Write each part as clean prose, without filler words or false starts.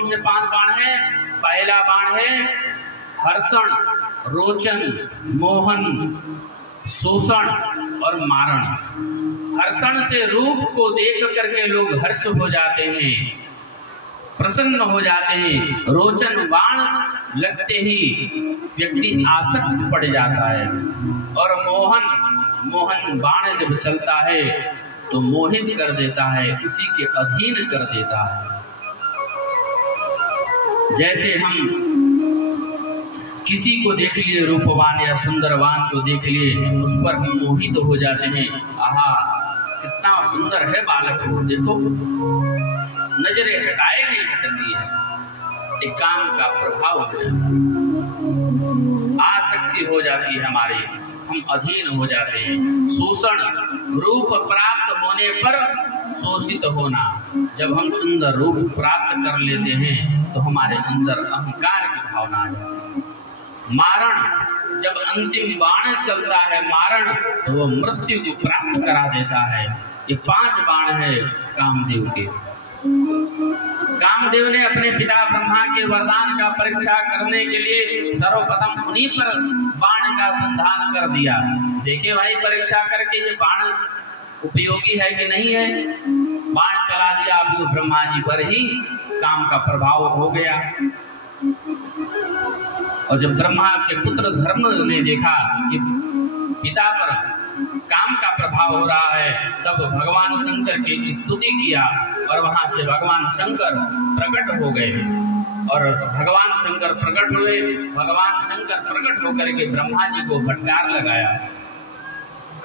कौन से 5 बाण हैं? पहला बाण है हर्षण, रोचन, मोहन, शोषण और मारण। हर्षण से रूप को देख करके लोग हर्ष हो जाते हैं, प्रसन्न हो जाते हैं। रोचन बाण लगते ही व्यक्ति आसक्त पड़ जाता है। और मोहन बाण जब चलता है तो मोहित कर देता है, किसी के अधीन कर देता है। जैसे हम किसी को देख लिए रूपवान या सुंदरवान को देख लिए, उस पर हम मोहित हो जाते हैं। आहा, कितना सुंदर है बालक, देखो, नजरें हटाए नहीं हटती है। एक काम का प्रभाव है, आसक्ति हो जाती है हमारी, हम अधीन हो जाते हैं। शोषण, रूप प्राप्त होने पर शोषित होना। जब हम सुंदर रूप प्राप्त कर लेते हैं तो हमारे अंदर अहंकार की भावना आ जाती है। मारण, जब अंतिम बाण चलता है मारण, तो वो मृत्यु को प्राप्त करा देता है। ये 5 बाण है कामदेव के। कामदेव ने अपने पिता ब्रह्मा के वरदान का परीक्षा करने के लिए सर्वप्रथम उन्हीं पर बाण का संधान कर दिया। देखिए भाई, परीक्षा करके ये बाण उपयोगी है कि नहीं है। बाण चला दिया, अब तो ब्रह्मा जी पर ही काम का प्रभाव हो गया। और जब ब्रह्मा के पुत्र धर्म ने देखा कि पिता पर काम का प्रभाव हो रहा है, तब भगवान शंकर की स्तुति किया और वहां से भगवान शंकर प्रकट हो गए। और भगवान शंकर प्रकट हुए, भगवान शंकर प्रकट होकर के ब्रह्मा जी को फटकार लगाया।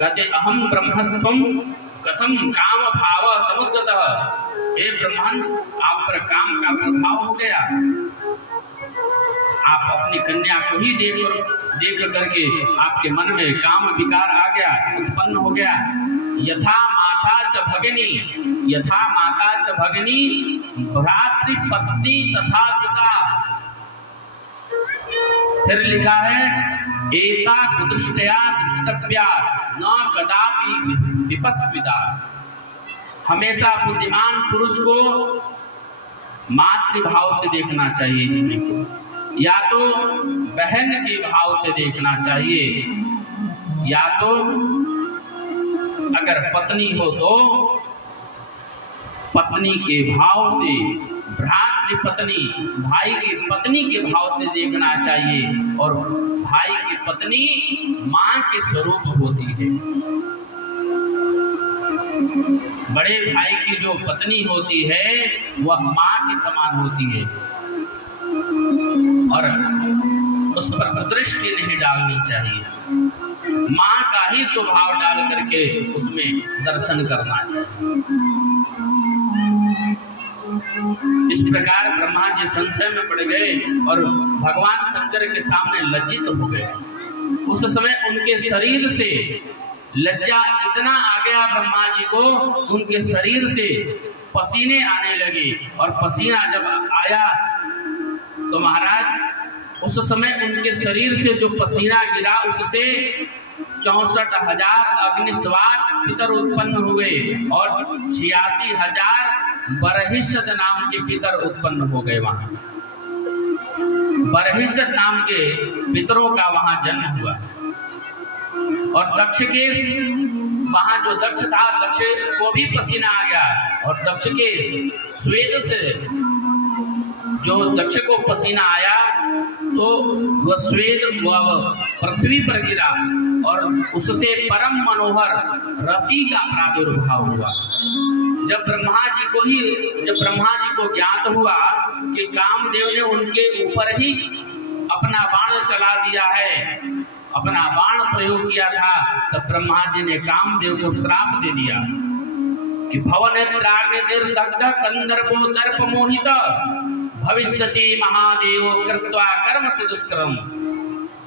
कहते, अहम ब्रह्मस्त्वम कथम काम भाव समुद्रतः। हे ब्रह्मन, आप पर काम का प्रभाव हो गया। आप अपनी कन्या को ही देख करके आपके मन में काम विकार आ गया, उत्पन्न हो गया। यथा माता च भगिनी भ्रातृ पत्नी तथा सुता। फिर लिखा है, एता कुदृष्टया दृष्टव्या न कदापि विपस्विता। हमेशा बुद्धिमान पुरुष को मातृभाव से देखना चाहिए स्त्री को, या तो बहन के भाव से देखना चाहिए, या तो अगर पत्नी हो तो पत्नी के भाव से, भ्रातृपत्नी भाई की पत्नी के भाव से देखना चाहिए। और भाई की पत्नी माँ के स्वरूप होती है। बड़े भाई की जो पत्नी होती है वह माँ के समान होती है और उस पर दृष्टि नहीं डालनी चाहिए। माँ का ही स्वभाव डाल करके उसमें दर्शन करना चाहिए। इस प्रकार ब्रह्मा जी संशय में पड़ गए और भगवान शंकर के सामने लज्जित हो गए। उस समय उनके शरीर से लज्जा इतना आ गया ब्रह्मा जी को, उनके शरीर से पसीने आने लगे। और पसीना जब आया तो महाराज उस समय उनके शरीर से जो पसीना गिरा उससे 64,000 अग्निस्वार पितर उत्पन्न हुए और 86,000 बरहिष्यत नाम के पितर उत्पन्न हो गए। वहां बरहिष्यत नाम के पितरों का वहां जन्म हुआ। और दक्ष के वहां जो दक्ष था, दक्ष को भी पसीना आ गया और दक्ष के स्वेद से जो दक्ष को पसीना आया तो वह स्वेद वह पृथ्वी पर गिरा और उससे परम मनोहर रति का प्रादुर्भाव हुआ। जब ब्रह्मा जी को ज्ञात हुआ कि कामदेव ने उनके ऊपर ही अपना बाण चला दिया है, अपना बाण प्रयोग किया था, तब ब्रह्मा जी ने कामदेव को श्राप दे दिया कि भवनेत्राग्निर्दग्ध कंदर्पो दर्प मोहित भविष्यति महादेव कृत्वा कर्म से दुष्कर्म।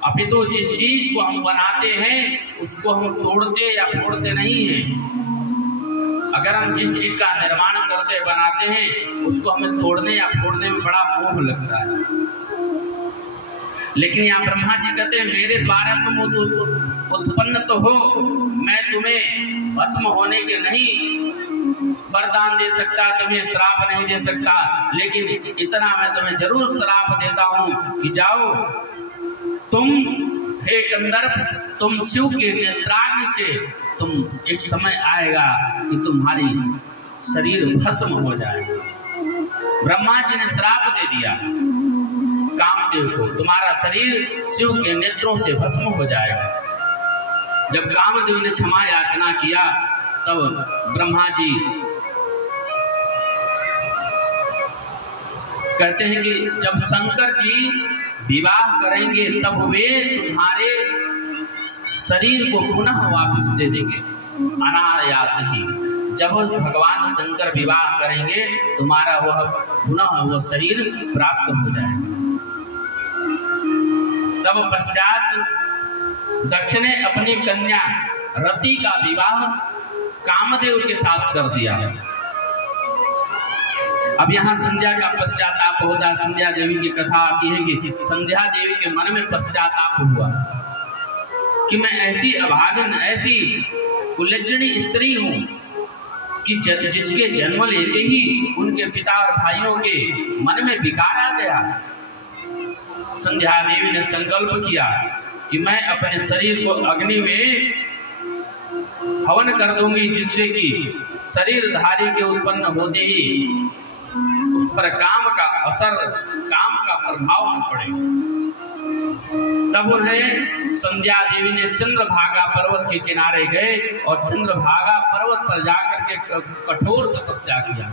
अपितु जिस चीज को हम बनाते हैं उसको हम तोड़ते या फोड़ते नहीं हैं। अगर हम जिस चीज का निर्माण करते बनाते हैं उसको हमें तोड़ने या फोड़ने में बड़ा मोह लगता है। लेकिन यहाँ ब्रह्मा जी कहते हैं मेरे द्वारा तुम उत्पन्न तो हो, मैं तुम्हें भस्म होने के नहीं वरदान दे सकता, तुम्हें श्राप नहीं दे सकता, लेकिन इतना मैं तुम्हें जरूर श्राप देता हूँ कि जाओ तुम, हे गंधर्व, तुम शिव के नेत्राग्नि से तुम, एक समय आएगा कि तुम्हारी शरीर भस्म हो जाएगा। ब्रह्मा जी ने श्राप दे दिया कामदेव को, तुम्हारा शरीर शिव के नेत्रों से भस्म हो जाएगा। जब कामदेव ने क्षमा याचना किया तब ब्रह्मा जी कहते हैं कि जब शंकर की विवाह करेंगे तब वे तुम्हारे शरीर को पुनः वापस दे देंगे अनायास ही। जब भगवान शंकर विवाह करेंगे तुम्हारा वह पुनः वह शरीर प्राप्त हो जाएगा। तब पश्चात दक्ष ने अपनी कन्या रति का विवाह कामदेव के साथ कर दिया है। अब यहाँ संध्या का पश्चाताप होता है। संध्या देवी की कथा आती है कि संध्या देवी के मन में पश्चाताप हुआ कि मैं ऐसी अभागन, ऐसी उलझनी स्त्री हूँ कि जिसके जन्म लेते ही उनके पिता और भाइयों के मन में विकार आ गया। संध्या देवी ने संकल्प किया कि मैं अपने शरीर को अग्नि में हवन कर दूंगी, जिससे कि शरीरधारी के उत्पन्न होते ही उस पर काम का असर, काम का प्रभाव न पड़े। तब उन्हें संध्या देवी ने चंद्रभागा पर्वत के किनारे गए और चंद्रभागा पर्वत पर जाकर के कठोर तपस्या किया।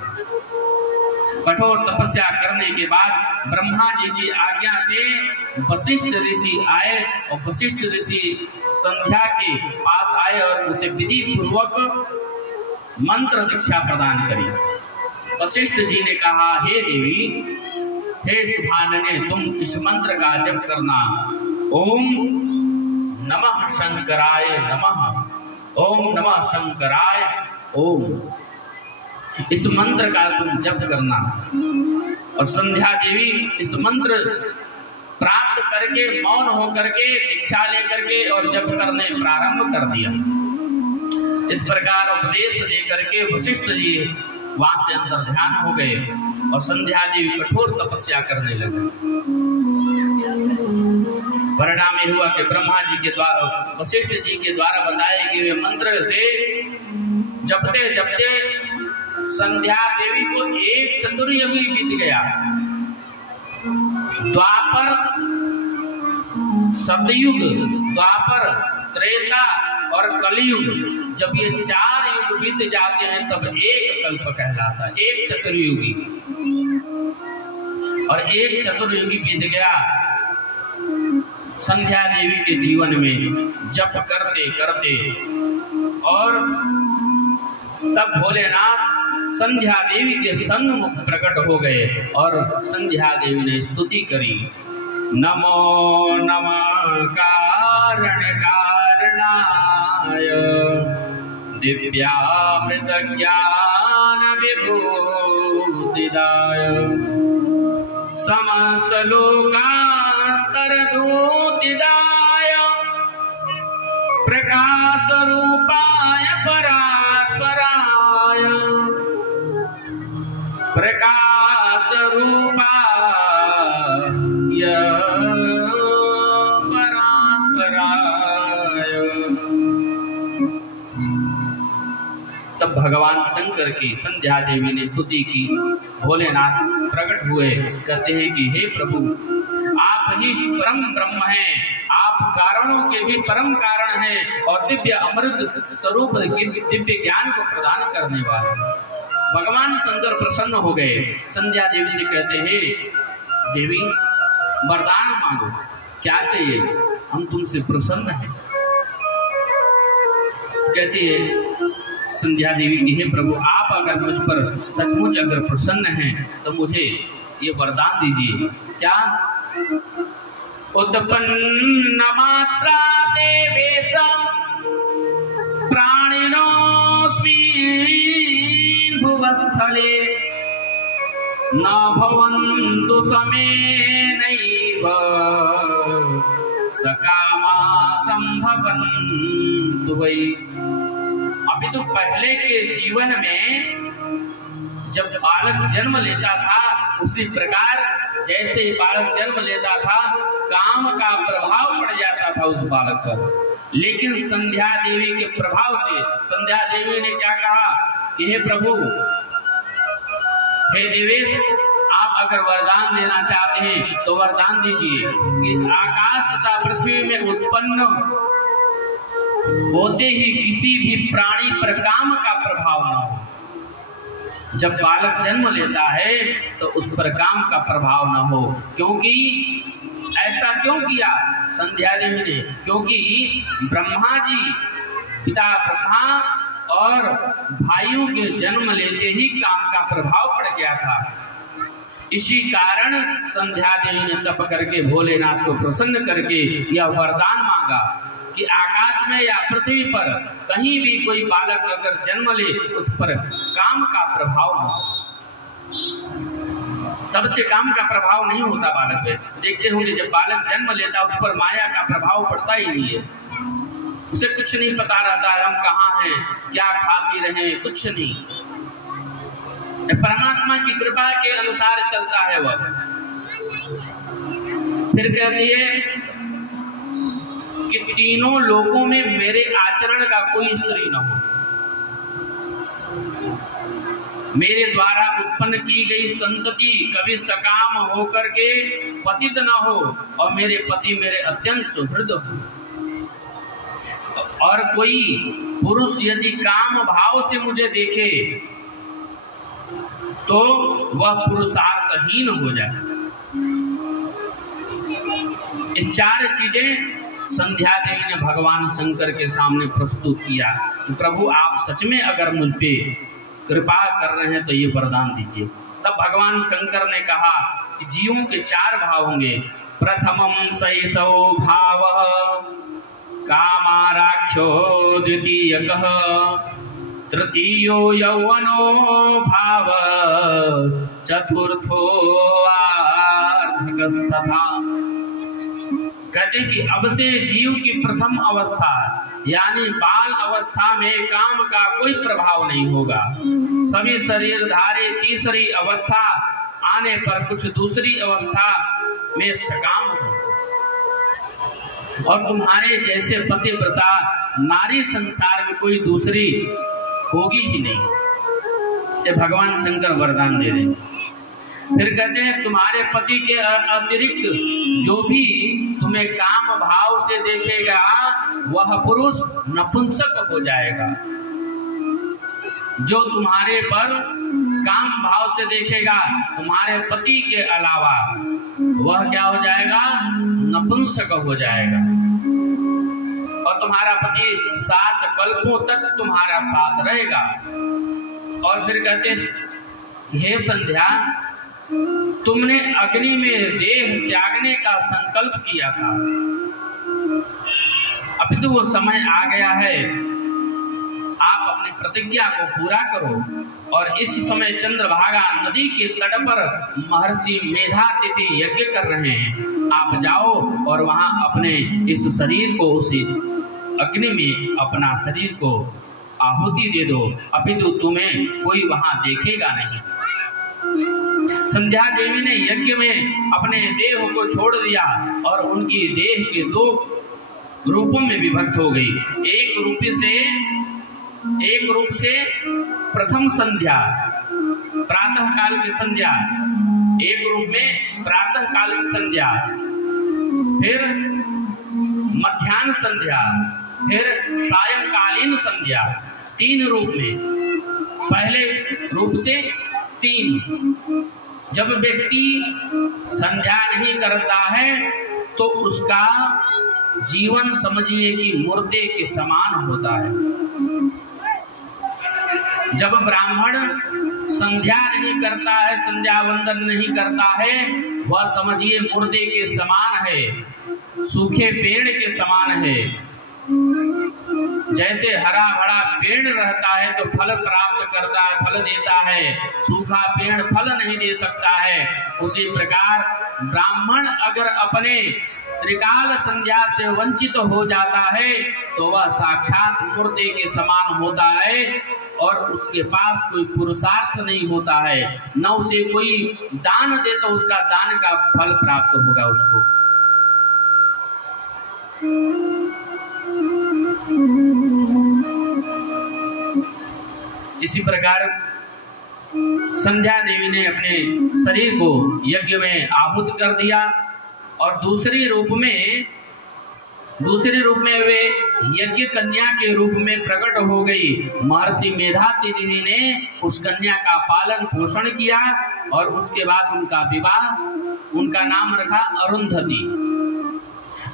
कठोर तपस्या करने के बाद ब्रह्मा जी की आज्ञा से वशिष्ठ ऋषि आए और वशिष्ठ ऋषि संध्या के पास आए और उसे विधि पूर्वक मंत्र दीक्षा प्रदान करी। वशिष्ठ जी ने कहा, हे देवी, हे शुभानने, तुम इस मंत्र का जप करना। ओम नमः शंकराय नमः, ओम नमः शंकराय ओम, इस मंत्र का तुम जप करना। और संध्या देवी इस मंत्र प्राप्त करके मौन होकर के दीक्षा लेकर के और जप करने प्रारंभ कर दिया। इस प्रकार उपदेश देकर के वशिष्ठ जी वहां से अंतर ध्यान हो गए और संध्या देवी कठोर तपस्या करने लगे। परिणाम ये हुआ कि ब्रह्मा जी के द्वारा, वशिष्ठ जी के द्वारा बताए गए मंत्र से जपते जपते संध्या देवी को एक चतुर्युग बीत गया। द्वापर, सतयुग, द्वापर, त्रेता और कलयुग, जब ये 4 युग बीत जाते हैं तब एक कल्प कहलाता है, एक चतुर्युगी। और एक चतुर्युगी बीत गया संध्या देवी के जीवन में जप करते करते। और तब भोलेनाथ संध्या देवी के सन्मुख प्रकट हो गए और संध्या देवी ने स्तुति करी। नमो नमः कारण कारणाय दिव्यामृत ज्ञान विभूतिदाय समस्त लोकांतर दूतिदाय प्रकाश रूपाय परात्पराय प्रकाश रूपाय परात्पराय। तब भगवान शंकर की संध्या देवी ने स्तुति की। भोलेनाथ प्रकट हुए, कहते हैं कि हे प्रभु, आप ही परम ब्रह्म हैं, आप कारणों के भी परम कारण हैं और दिव्य अमृत स्वरूप दिव्य ज्ञान को प्रदान करने वाले। भगवान शंकर प्रसन्न हो गए। संध्या देवी से कहते हैं, देवी वरदान मांगो, क्या चाहिए, हम तुमसे प्रसन्न हैं। कहती है संध्या देवी की, हे प्रभु, आप अगर मुझ पर सचमुच अगर प्रसन्न हैं तो मुझे ये वरदान दीजिए। क्या? उत्पन्न मात्रा देवेश प्राणिनोऽस्मिन् भुवस्थले न भवन्तु समेनैव सकामा संभवन्तु वै। अब अभी तो पहले के जीवन में जब बालक जन्म लेता था, उसी प्रकार जैसे ही बालक जन्म लेता था, काम का प्रभाव पड़ जाता था उस बालक पर। लेकिन संध्या देवी के प्रभाव से संध्या देवी ने क्या कहा कि हे प्रभु, हे देवेश, आप अगर वरदान देना चाहते हैं तो वरदान दीजिए कि आकाश तथा पृथ्वी में उत्पन्न होते ही किसी भी प्राणी पर काम का प्रभाव न हो। जब बालक जन्म लेता है तो उस पर काम का प्रभाव न हो। क्योंकि ऐसा क्यों किया संध्या देवी ने? क्योंकि ब्रह्मा जी, पिता ब्रह्मा और भाइयों के जन्म लेते ही काम का प्रभाव पड़ गया था। इसी कारण संध्या देवी ने तप करके भोलेनाथ को प्रसन्न करके यह वरदान मांगा कि आकाश में या पृथ्वी पर कहीं भी कोई बालक अगर जन्म ले, उस पर काम का प्रभाव न हो। तब से काम का प्रभाव नहीं होता बालक पे। देखते होंगे जब बालक जन्म लेता उस पर माया का प्रभाव पड़ता ही नहीं है। उसे कुछ नहीं पता रहता है हम कहाँ हैं, क्या खा पी रहे हैं, कुछ नहीं। परमात्मा की कृपा के अनुसार चलता है वह। फिर कहती है कि तीनों लोकों में मेरे आचरण का कोई स्त्री न हो, मेरे द्वारा उत्पन्न की गई संतति कभी सकाम होकर के पतित न हो, और मेरे पति मेरे अत्यंत सुहृद हो। और कोई पुरुष यदि काम भाव से मुझे देखे तो वह पुरुषार्थहीन हो जाए। ये चार चीजें संध्या देवी ने भगवान शंकर के सामने प्रस्तुत किया कि प्रभु आप सच में अगर मुझ पे कृपा कर रहे हैं तो ये वरदान दीजिए। तब भगवान शंकर ने कहा कि जीवों के चार भाव होंगे। प्रथमम शैशव भाव कामाराक्षो द्वितीयकः, तृतीयो यौवनो भाव, चतुर्थो वार्धकस्तथा। कहते कि अब से जीव की प्रथम अवस्था यानी बाल अवस्था में काम का कोई प्रभाव नहीं होगा। सभी शरीरधारी तीसरी अवस्था आने पर कुछ दूसरी अवस्था में सकाम हो, और तुम्हारे जैसे पतिव्रता नारी संसार में कोई दूसरी होगी ही नहीं। ये भगवान शंकर वरदान दे रहे हैं। फिर कहते हैं तुम्हारे पति के अतिरिक्त जो भी तुम्हें काम भाव से देखेगा वह पुरुष नपुंसक हो जाएगा। जो तुम्हारे पर काम भाव से देखेगा तुम्हारे पति के अलावा वह क्या हो जाएगा? नपुंसक हो जाएगा। और तुम्हारा पति 7 कल्पों तक तुम्हारा साथ रहेगा। और फिर कहते हे संध्या, तुमने अग्नि में देह त्यागने का संकल्प किया था, अभी तो वो समय आ गया है, आप अपनी प्रतिज्ञा को पूरा करो। और इस समय चंद्रभागा नदी के तट पर महर्षि मेधातिथि यज्ञ कर रहे हैं। आप जाओ और वहां अपने इस शरीर को उसी अग्नि में अपना शरीर को आहुति दे दो, अभी तो तुम्हें कोई वहां देखेगा नहीं। संध्या देवी ने यज्ञ में अपने देह को छोड़ दिया और उनकी देह के 2 रूपों में विभक्त हो गई। एक रूप से प्रथम संध्या, प्रातः काल की संध्या, एक रूप में प्रातः काल की संध्या, फिर मध्याह्न संध्या, फिर सायंकालीन संध्या, 3 रूप में। पहले रूप से 3। जब व्यक्ति संध्या नहीं करता है तो उसका जीवन समझिए कि मुर्दे के समान होता है। जब ब्राह्मण संध्या नहीं करता है, संध्या वंदन नहीं करता है, वह समझिए मुर्दे के समान है, सूखे पेड़ के समान है। जैसे हरा भरा पेड़ रहता है तो फल प्राप्त करता है, फल देता है, सूखा पेड़ फल नहीं दे सकता है। उसी प्रकार ब्राह्मण अगर अपने त्रिकाल संध्या से वंचित हो जाता है तो वह साक्षात मुर्दे के समान होता है और उसके पास कोई पुरुषार्थ नहीं होता है, न उसे कोई दान दे तो उसका दान का फल प्राप्त होगा उसको। इसी प्रकार संध्या देवी ने अपने शरीर को यज्ञ में आहुत कर दिया और दूसरे रूप में वे यज्ञ कन्या के रूप में प्रकट हो गई। महर्षि मेधातिथि ने उस कन्या का पालन पोषण किया और उसके बाद उनका विवाह, उनका नाम रखा अरुंधति,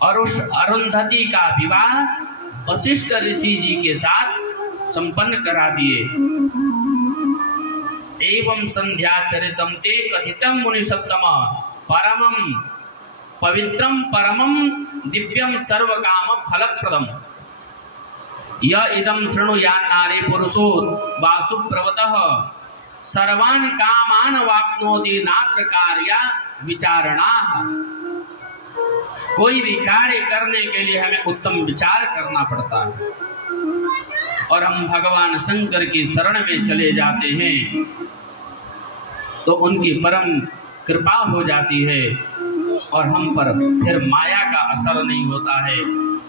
और उस अरुंधति का विवाह वशिष्ठ ऋषि जी के साथ संपन्न करा दिए। एवं संध्या चरितम ते कथितम मुनि सत्तम परमम पवित्रम परमम दिव्यम सर्वकाम फलप्रदम य इदं शृणुयान् नारी पुरुषो वासु प्रवतः सर्वान् कामान् वाप्नोति नात्र कार्या विचारणाः। कोई भी कार्य करने के लिए हमें उत्तम विचार करना पड़ता है और हम भगवान शंकर की शरण में चले जाते हैं तो उनकी परम कृपा हो जाती है और हम पर फिर माया का असर नहीं होता है,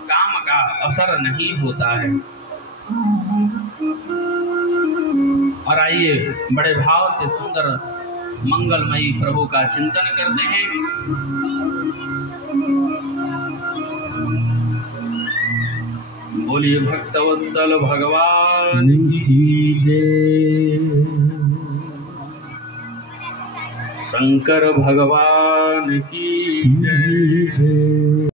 काम का असर नहीं होता है। और आइए बड़े भाव से सुंदर मंगलमयी प्रभु का चिंतन करते हैं। बोलिए भक्तवत्सल भगवान की जय, शंकर भगवान की जय।